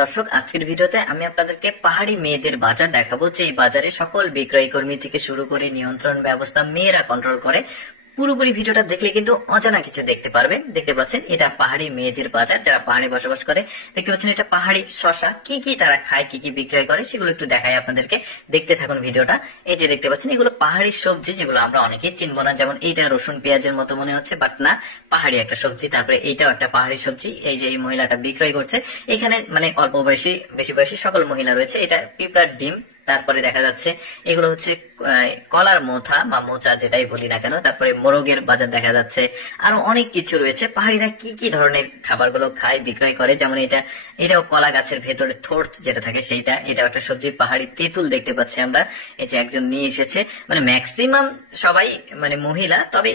দর্শক, আজকের ভিডিওতে আমি আপনাদেরকে পাহাড়ি মেয়েদের বাজার দেখাবো, যে এই বাজারে সকল বিক্রয় কর্মী থেকে শুরু করে নিয়ন্ত্রণ ব্যবস্থা মেয়েরা কন্ট্রোল করে। পুরোপুরি ভিডিওটা দেখলে কিন্তু অজানা কিছু দেখতে পারবেন। দেখতে পাচ্ছেন এটা পাহাড়ি মেয়েদের বাজার, যারা পাহাড়ে বসবাস করে। দেখতে পাচ্ছেন এটা পাহাড়ি শশা, কি কি তারা খায়, কি কি বিক্রয় করে সেগুলো একটু দেখাই আপনাদেরকে। দেখতে থাকুন ভিডিওটা। এই যে দেখতে পাচ্ছেন এগুলো পাহাড়ি সবজি, যেগুলো আমরা অনেকেই চিনবো না। যেমন এইটা রসুন পেঁয়াজের মতো মনে হচ্ছে, বাট না, পাহাড়ি একটা সবজি। তারপরে এইটাও একটা পাহাড়ি সবজি। এই যে এই মহিলাটা বিক্রয় করছে, এখানে মানে অল্প বয়সী বেশি বয়সী সকল মহিলা রয়েছে। এটা পিঁপড়ার ডিম। তারপরে দেখা যাচ্ছে এগুলো হচ্ছে কলার মোথা বা মোচা, যেটাই বলি না কেন। তারপরে মোরগের বাজার দেখা যাচ্ছে, আরো অনেক কিছু রয়েছে। পাহাড়িরা কি কি ধরনের খাবারগুলো খায়, বিক্রয় করে, যেমন এটাও কলা গাছের ভেতরে থোড় যেটা থাকে সেইটা। এটাও একটা সবজি, পাহাড়ি তেঁতুল দেখতে পাচ্ছি আমরা। এই যে একজন নিয়ে এসেছে, মানে ম্যাক্সিমাম সবাই মানে মহিলা, তবে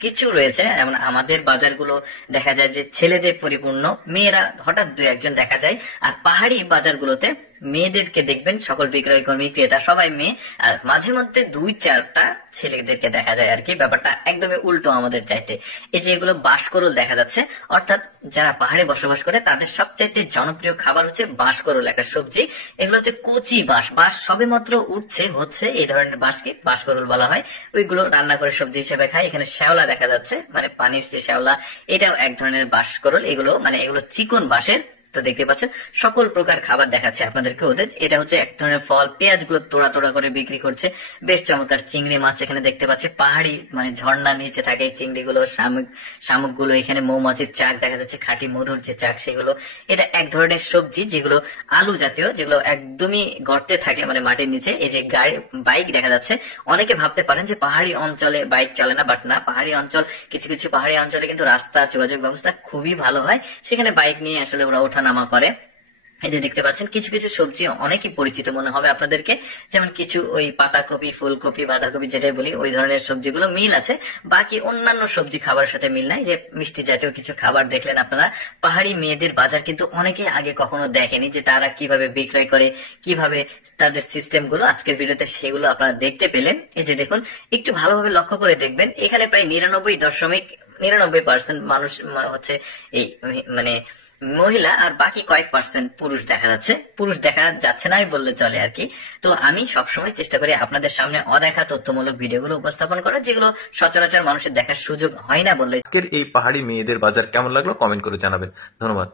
কিছু রয়েছে। যেমন আমাদের বাজারগুলো দেখা যায় যে ছেলেদের পরিপূর্ণ, মেয়েরা হঠাৎ দু একজন দেখা যায়। আর পাহাড়ি বাজারগুলোতে মেয়েদেরকে দেখবেন, সকল বিক্রয় কর্মী ক্রেতা সবাই মেয়ে, আর মাঝে মধ্যে দুই চারটা ছেলেদেরকে দেখা যায় আর কি। ব্যাপারটা একদমই উল্টো আমাদের চাইতে। এই যে এগুলো বাঁশকরুল দেখা যাচ্ছে, অর্থাৎ যারা পাহাড়ে বসবাস করে তাদের সবচাইতে জনপ্রিয় খাবার হচ্ছে বাঁশকরুল, একটা সবজি। এগুলো হচ্ছে কচি বাঁশ, বাঁশ সবে মাত্র হচ্ছে এই ধরনের বাঁশকে বাঁশকরুল বলা হয়। ওইগুলো রান্না করে সবজি হিসেবে খায়। এখানে শ্যাওলা দেখা যাচ্ছে, মানে পানির যে শ্যাওলা, এটাও এক ধরনের বাঁশকরুল। এগুলো মানে এগুলো চিকন বাঁশের। তো দেখতে পাচ্ছেন সকল প্রকার খাবার দেখাচ্ছে আপনাদেরকে ওদের। এটা হচ্ছে এক ধরনের ফল। পেঁয়াজ গুলো তোড়া তোড়া করে বিক্রি করছে। বেশ চমৎকার চিংড়ি মাছ এখানে দেখতে পাচ্ছি। পাহাড়ি মানে ঝর্ণার নিচে থাকে এই চিংড়ি গুলো, শামুক গুলো। এখানে মৌমাছির চাক দেখা যাচ্ছে, খাঁটি মধুর যে চাক সেগুলো। এটা এক ধরনের সবজি, যেগুলো আলু জাতীয়, যেগুলো একদমই গর্তে থাকে, মানে মাটির নিচে। এই যে বাইক দেখা যাচ্ছে। অনেকে ভাবতে পারেন যে পাহাড়ি অঞ্চলে বাইক চলে না, বাট না, পাহাড়ি অঞ্চল, কিছু কিছু পাহাড়ি অঞ্চলে কিন্তু রাস্তা যোগাযোগ ব্যবস্থা খুবই ভালো হয়। সেখানে বাইক নিয়ে আসলে ওরা ওঠানামা করে। এই যে দেখতে পাচ্ছেন কিছু কিছু সবজি অনেকই পরিচিত মনে হবে আপনাদেরকে। যেমন কিছু ওই পাতাকপি, ফুলকপি, বাঁধাকপি যেটাই বলি, ওই ধরনের সবজিগুলো মিল আছে। বাকি অন্যান্য সবজি খাবারের সাথে মিল নাই। যে মিষ্টি জাতীয় কিছু খাবার দেখলেন আপনারা। পাহাড়ি মেয়েদের বাজার কিন্তু অনেকে আগে কখনো দেখেনি, যে তারা কিভাবে বিক্রয় করে, কিভাবে তাদের সিস্টেম গুলো। আজকের ভিডিওতে সেগুলো আপনারা দেখতে পেলেন। এই যে দেখুন, একটু ভালোভাবে লক্ষ্য করে দেখবেন, এখানে প্রায় 99.99% মানুষ হচ্ছে এই মানে মহিলা, আর বাকি কয়েক পার্সেন্ট পুরুষ দেখা যাচ্ছে। পুরুষ দেখা যাচ্ছে না বললে চলে আর কি। তো আমি সবসময় চেষ্টা করি আপনাদের সামনে অদেখা তথ্যমূলক ভিডিওগুলো উপস্থাপন করার, যেগুলো সচরাচর মানুষের দেখার সুযোগ হয় না বললে। আজকের এই পাহাড়ি মেয়েদের বাজার কেমন লাগলো কমেন্ট করে জানাবেন। ধন্যবাদ।